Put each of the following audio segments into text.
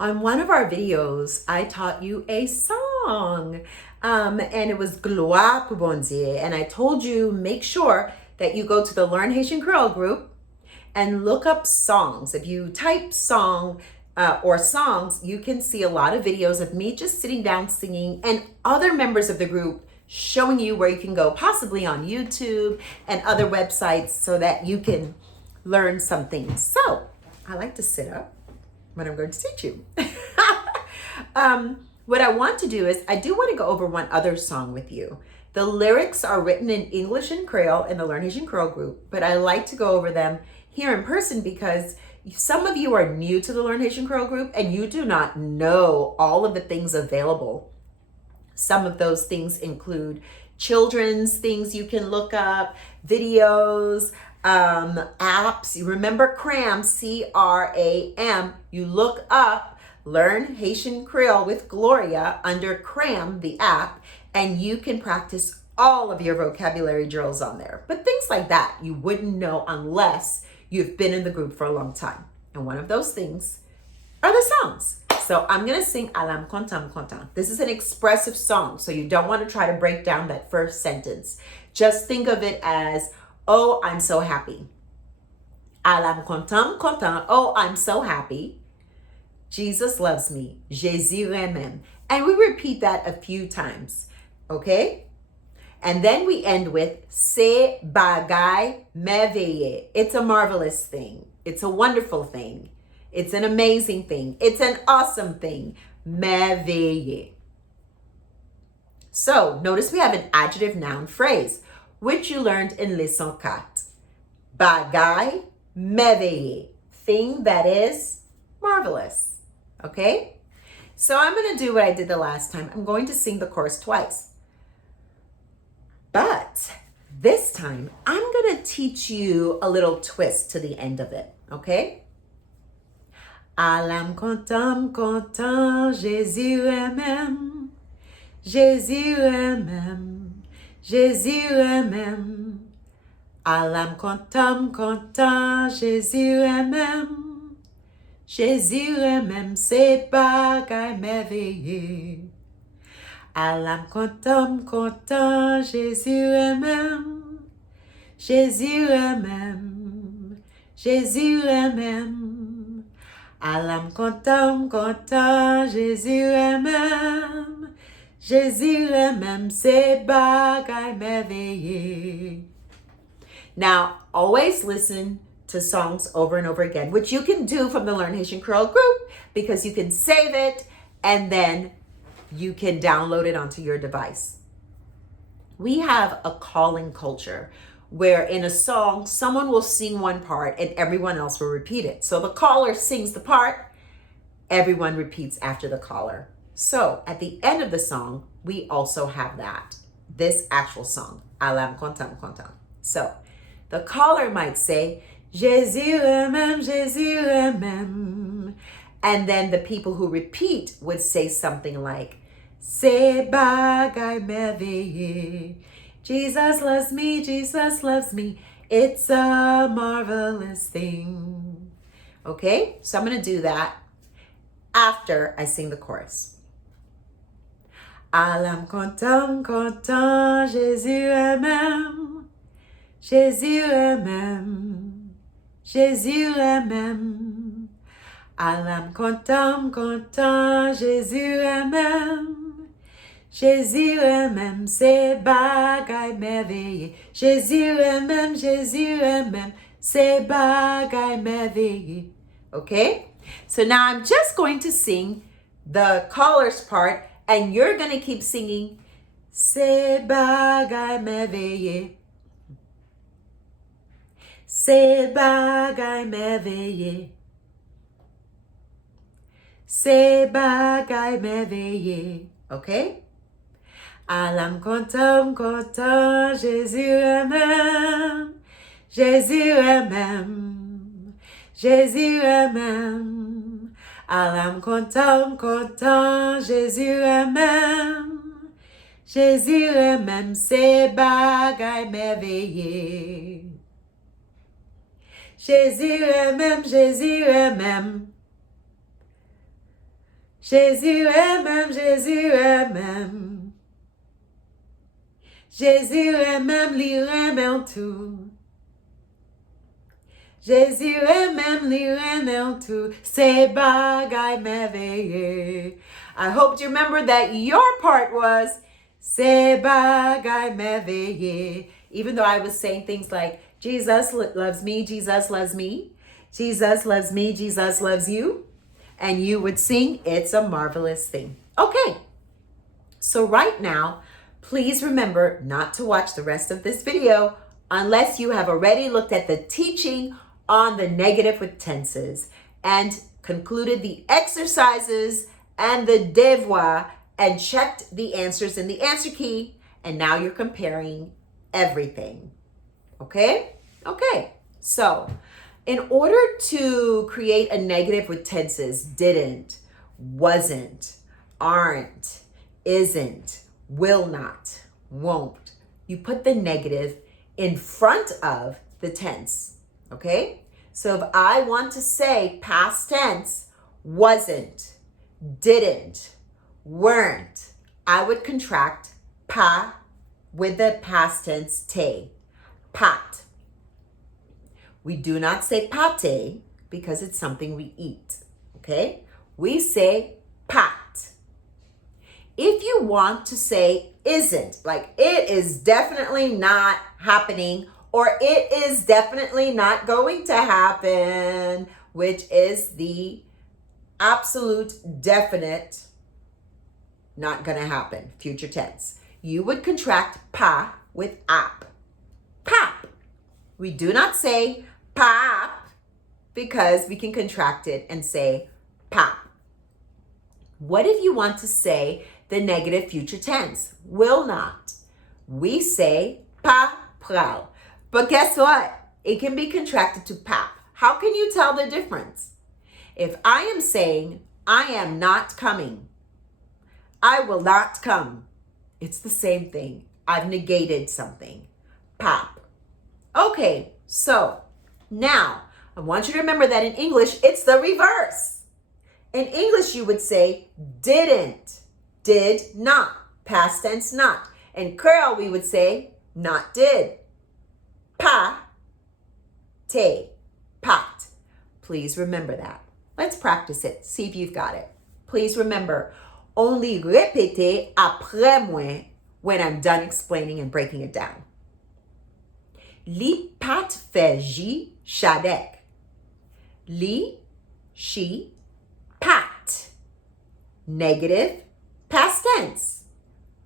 On one of our videos, I taught you a song, and it was Gloire pour bon Dieu. And I told you, make sure that you go to the Learn Haitian Creole group and look up songs. If you type song or songs, you can see a lot of videos of me just sitting down singing and other members of the group showing you where you can go, possibly on YouTube and other websites, so that you can learn something. So I like to sit up when I'm going to teach you. What I want to do is I do want to go over one other song with you. The lyrics are written in English and Creole in the Learn Haitian Creole group, but I like to go over them here in person because some of you are new to the Learn Haitian Creole group and you do not know all of the things available. Some of those things include children's things you can look up, videos, apps. You remember CRAM, C-R-A-M. You look up Learn Haitian Creole with Gloria under CRAM, the app, and you can practice all of your vocabulary drills on there. But things like that you wouldn't know unless you've been in the group for a long time. And one of those things are the songs. So I'm going to sing Alam Content Content. This is an expressive song, so you don't want to try to break down that first sentence. Just think of it as, oh, I'm so happy. Alam Content Content. Oh, I'm so happy. Jesus loves me. Jésus m'aime. And we repeat that a few times. Okay? And then we end with C'est bagay merveilleux. It's a marvelous thing. It's a wonderful thing. It's an amazing thing. It's an awesome thing. Merveilleux. So notice we have an adjective noun phrase, which you learned in Leçon 4. Bagay merveilleux. Thing that is marvelous. Okay? So I'm going to do what I did the last time. I'm going to sing the chorus twice. But this time, I'm going to teach you a little twist to the end of it. Okay? Alam content, content, Jésus aime. Jésus aime. Jésus aime. Alam content, content, Jésus aime. Jésus aime, c'est bagay merveilleux. Alam content, content, Jésus aime. Jésus aime. Jésus aime. Alam content, content, Jésus aime. Jésus aime, c'est bagay merveilleux. Now, always listen to songs over and over again, which you can do from the Learn Haitian Creole group because you can save it and then you can download it onto your device. We have a calling culture where in a song, someone will sing one part and everyone else will repeat it. So the caller sings the part, everyone repeats after the caller. So at the end of the song, we also have that, this actual song, Alam Content Content. So the caller might say, Jésus aime, Jésus aime. And then the people who repeat would say something like, C'est bagay merveilleux. Jesus loves me, Jesus loves me. It's a marvelous thing. Okay, so I'm going to do that after I sing the chorus. Alam content, content, Jésus aime. Jésus aime. Jésus aime. Alam content, content, Jésus aime. Jésus aime, c'est bagay merveilleux. Jésus aime, c'est bagay merveilleux. Okay? So now I'm just going to sing the caller's part and you're going to keep singing C'est bagay merveilleux. C'est bagay merveilleux. C'est bagay merveilleux. Okay? Alam content, content, Jésus aime. Jésus aime. Jésus aime. Alam content, content, Jésus aime. Jésus aime, c'est bagay merveilleux. Jésus aime, Jésus aime. Jésus aime, Jésus aime. Jésus aime, li aime tout. Jésus aime, li aime tout. C'est bagay merveilleux. I hope you remember that your part was C'est bagay merveilleux. Even though I was saying things like Jesus loves me, Jesus loves me. Jesus loves me, Jesus loves you. And you would sing, it's a marvelous thing. Okay, so right now, please remember not to watch the rest of this video unless you have already looked at the teaching on the negative with tenses and concluded the exercises and the devoir and checked the answers in the answer key, and now you're comparing everything. Okay? Okay, so in order to create a negative with tenses, didn't, wasn't, aren't, isn't, will not, won't, you put the negative in front of the tense, okay? So if I want to say past tense, wasn't, didn't, weren't, I would contract pa with the past tense te, pat. We do not say pate because it's something we eat, okay? We say pat. If you want to say isn't, like it is definitely not happening or it is definitely not going to happen, which is the absolute definite not gonna happen, future tense, you would contract pa with ap. Pap. We do not say pap because we can contract it and say pap. What if you want to say the negative future tense? Will not. We say pa pral. But guess what? It can be contracted to pap. How can you tell the difference? If I am saying I am not coming, I will not come, it's the same thing. I've negated something. Pap. Okay, so now I want you to remember that in English, it's the reverse. In English, you would say didn't, did not, past tense not. In Creole, we would say not did. Pa, te, pat. Please remember that. Let's practice it. See if you've got it. Please remember, only répétez après moi when I'm done explaining and breaking it down. Li pat fait J shadek. Li, she, pat. Negative, past tense.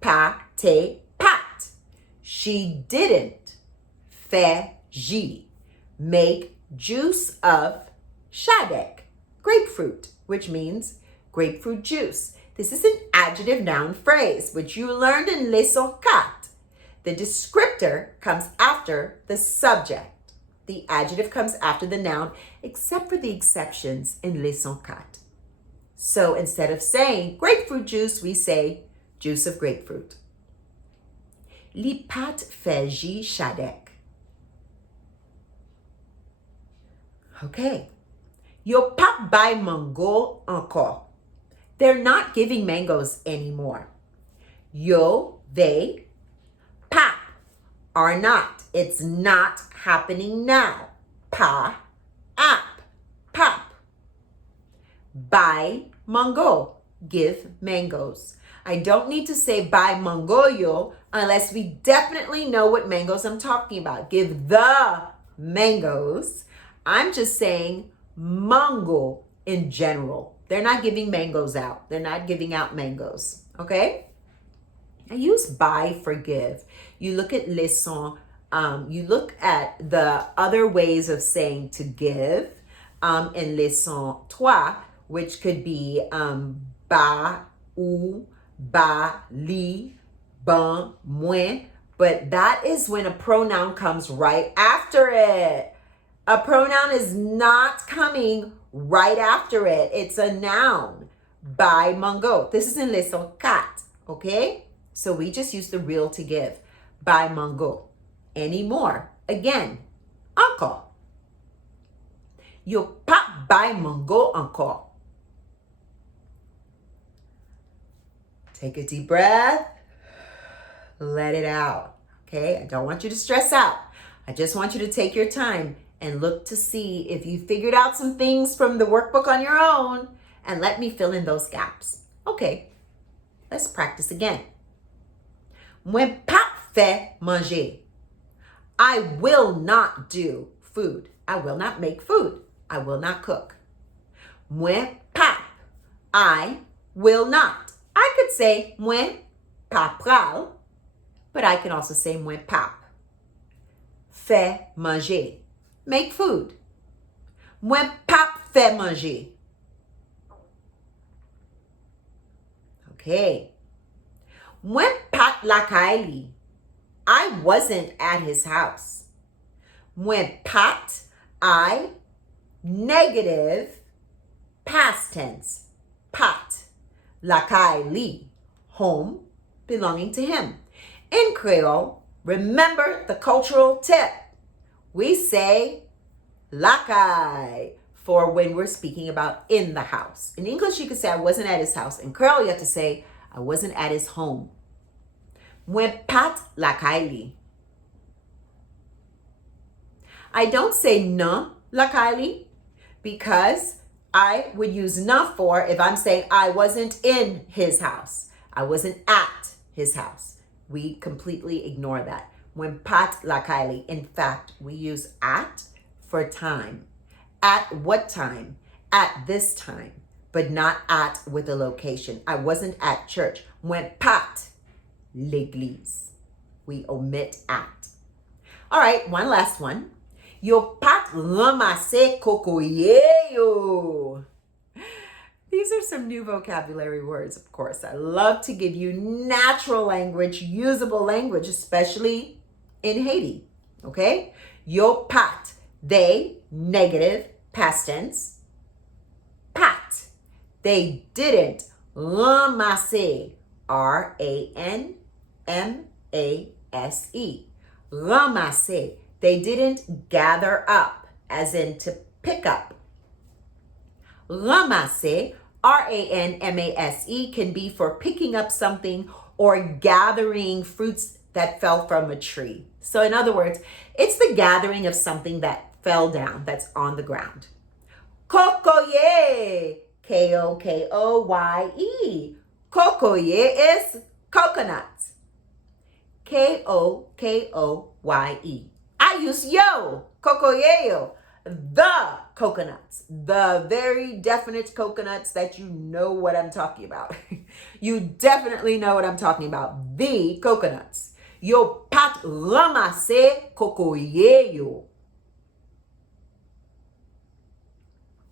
Pa, te, pat. She didn't. Fait J. Make juice of shadek, grapefruit, which means grapefruit juice. This is an adjective noun phrase, which you learned in Leçon 4. The descriptor comes after the subject. The adjective comes after the noun, except for the exceptions in Leçon 4. So instead of saying grapefruit juice, we say juice of grapefruit. Li pat fait J shadek. Okay. Yo pap bay mango encore. They're not giving mangoes anymore. Yo, they, pap, are not. It's not happening now. Pa, ap, pap. Buy mango, give mangoes. I don't need to say buy mangoyo unless we definitely know what mangoes I'm talking about. Give the mangoes. I'm just saying mango in general. They're not giving mangoes out. They're not giving out mangoes, okay? I use buy for give. You look at leçon, you look at the other ways of saying to give in leçon 3, which could be ba, ou, ba, li, ben, moi. But that is when a pronoun comes right after it. A pronoun is not coming right after it. It's a noun. Buy mango. This is in leçon 4, okay? So we just use the real to give. Buy mango. Anymore. Again. Encore. Yo pas buy mango encore. Take a deep breath. Let it out. Okay? I don't want you to stress out. I just want you to take your time and look to see if you figured out some things from the workbook on your own, and let me fill in those gaps. Okay, let's practice again. Moi pas fait manger. I will not do food. I will not make food. I will not cook. Moi pas. I will not. I could say moi pas pral, but I can also say moi pas. Fait manger. Make food. Moi pas fait manger. Okay. Moi pas la caille. I wasn't at his house. Moi pas, I, negative, past tense, pat. La caille, home, belonging to him. In Creole, remember the cultural tip. We say la caille for when we're speaking about in the house. In English, you could say I wasn't at his house. In Creole, you have to say I wasn't at his home. Moi pat la caille. I don't say non la caille because I would use na for if I'm saying I wasn't in his house. I wasn't at his house. We completely ignore that. Moi pat la caille. In fact, we use at for time. At what time? At this time, but not at with a location. I wasn't at church. Moi pat l'église. We omit at. All right, one last one. Yo pat ramasse cocoyeyo. These are some new vocabulary words, of course. I love to give you natural language, usable language, especially in Haiti. Okay? Yo pat. They, negative, past tense. Pat. They didn't ramasse. R-A-N-M-A-S-E. Ramasse. They didn't gather up, as in to pick up. Ramasse, R-A-N-M-A-S-E, can be for picking up something or gathering fruits that fell from a tree. So in other words, it's the gathering of something that fell down, that's on the ground. Kokoye, K-O-K-O-Y-E. Kokoye is coconut. K-O-K-O-Y-E. I use yo, kokoyeo, the coconuts, the very definite coconuts that you know what I'm talking about. You definitely know what I'm talking about. The coconuts. Yo pat ramasse kokoyeo.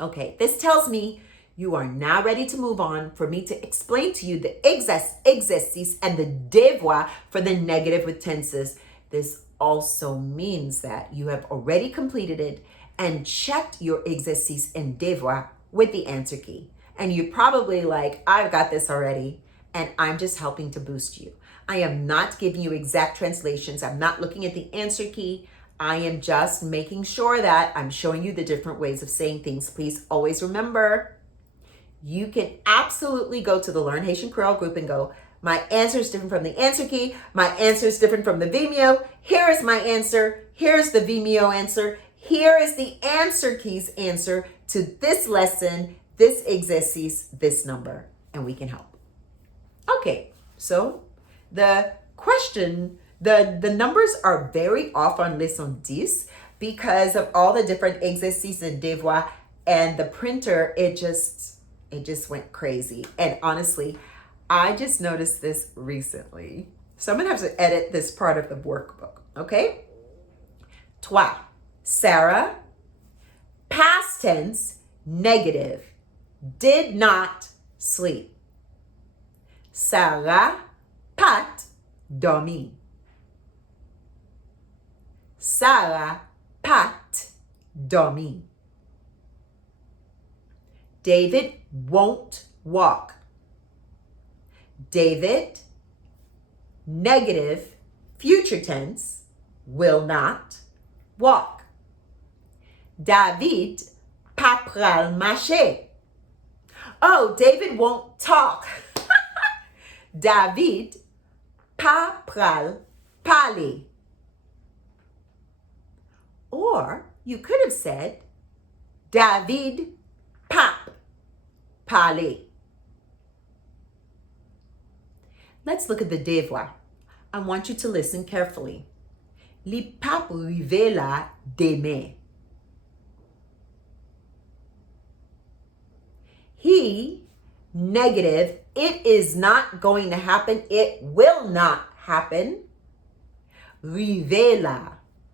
Okay, this tells me you are now ready to move on for me to explain to you the exercice and the devoir for the negative with tenses. This also means that you have already completed it and checked your exercice and devoir with the answer key. And you're probably like, I've got this already, and I'm just helping to boost you. I am not giving you exact translations. I'm not looking at the answer key. I am just making sure that I'm showing you the different ways of saying things. Please always remember, you can absolutely go to the Learn Haitian Creole group and go, my answer is different from the answer key. My answer is different from the Vimeo. Here is my answer. Here's the Vimeo answer. Here is the answer key's answer to this lesson, this exercise, this number, and we can help. Okay, so the question, the numbers are very off on Leçon 10 because of all the different exercices and devoirs, and the printer, it just went crazy. And honestly, I just noticed this recently. So I'm gonna have to edit this part of the workbook, okay? Toi, Sarah, past tense, negative, did not sleep. Sarah pat dormi. Sarah pat dormi. David won't walk. David, negative, future tense, will not walk. David pa pral marcher. Oh, David won't talk. David pa pral parler. Or you could have said, David pap parler. Let's look at the devoir. I want you to listen carefully. Li pap rive la demain. He, negative, it is not going to happen. It will not happen. Rive la,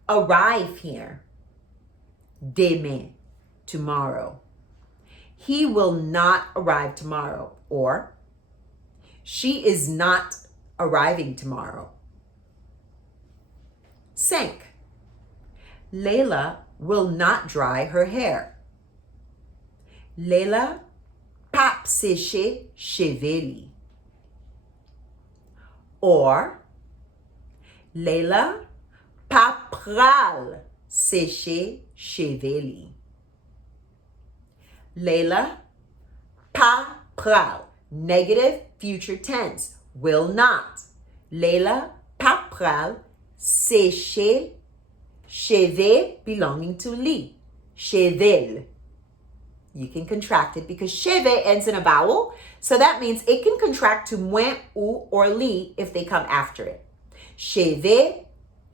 arrive here. Demain, tomorrow. He will not arrive tomorrow. Or, she is not arriving tomorrow. 5. Layla will not dry her hair. Layla pap sécher cheveux li. Or, Layla pa pral sécher cheveux li. Layla pa pral, negative future tense, will not. Layla pa pral sécher cheveux belonging to li. Chevel. You can contract it because cheve ends in a vowel. So that means it can contract to moins, ou, or li if they come after it. Cheve,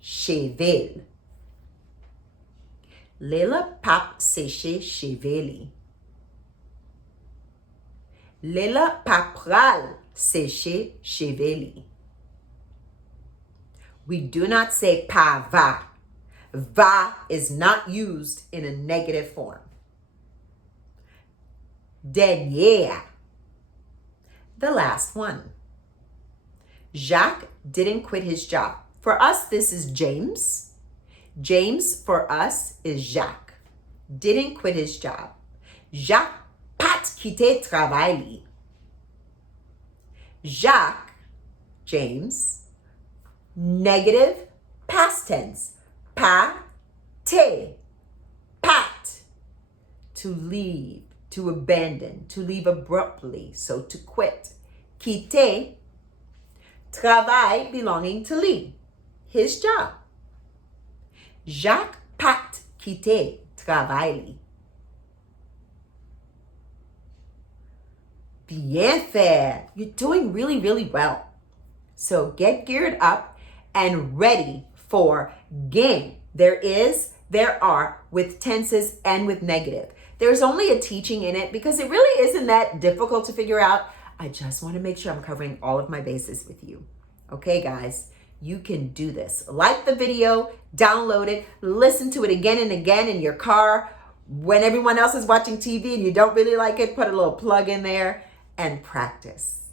chevel. Layla pap sécher cheveux li. Layla pa pral sécher cheveux li. We do not say pa va. Va is not used in a negative form. Dernier. The last one. Jacques didn't quit his job. For us, this is James. James, for us, is Jacques. Didn't quit his job. Jacques pat quitté travail li. Jacques, James, negative past tense. Pa, te, pat, to leave, to abandon, to leave abruptly, so to quit. Quitter, travail belonging to li, his job. Jacques pat quitter travail li. Bien fait. You're doing really, really well. So get geared up and ready for gain. There are with tenses and with negative. There's only a teaching in it because it really isn't that difficult to figure out. I just want to make sure I'm covering all of my bases with you. Okay, guys, you can do this. Like the video, download it, listen to it again and again in your car. When everyone else is watching TV and you don't really like it, put a little plug in there and practice.